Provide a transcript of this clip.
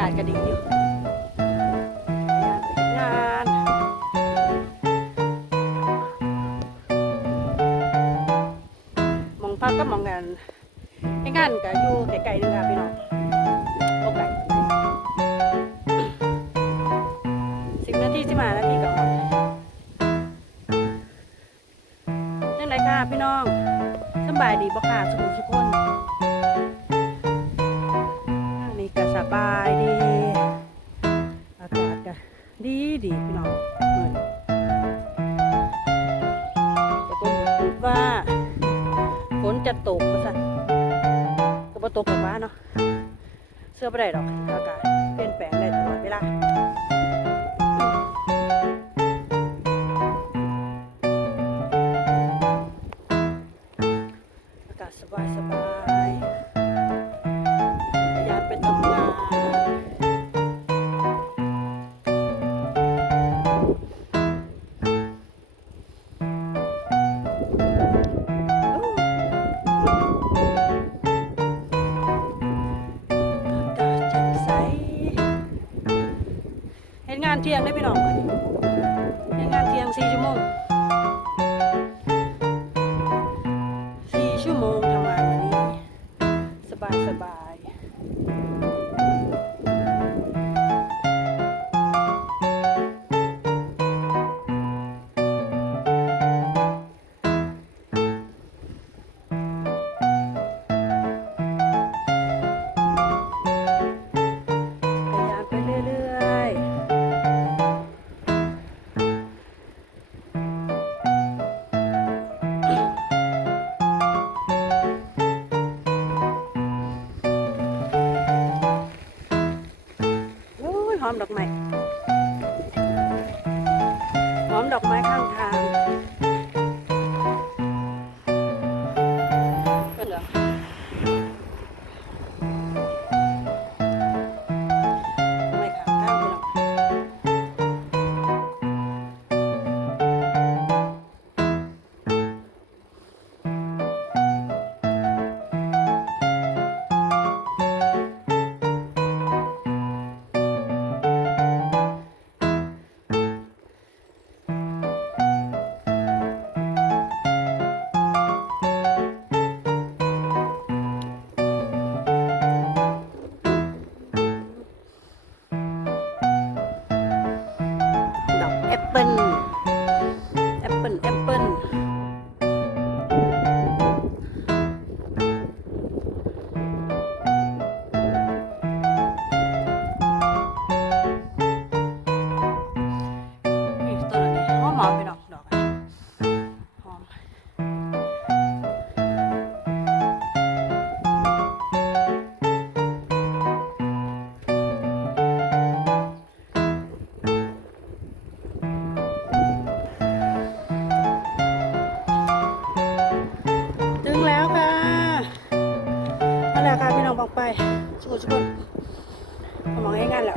กาศก็ดีอยู่งานมองพักก็มองกันให้งานก็อยู่ไกลๆนึงค่ะพี่น้องโอไกลสิบนาทีที่มานาทีก็หมดนั่นไรค่ะพี่น้องสบายดีบ่ค่ะสุขสุขคนอั ดีพี่น้องเหมือนแต่ก็พูดว่าฝนจะตกว่าสั่นก็บ่ตกหรอกว่าเนาะเสื้อไม่ได้ดอกอากาศเปลี่ยนแปลงได้ตลอด เที่ยงได้พี่น้องมื้อนี้เห็นงานเที่ยงสี่ชั่วโมงสี่ชั่วโมงทำงานวันนี้ สบายสบาย ดอกไม้หอมดอกไม้ ทุกคมองง่ายๆแหละ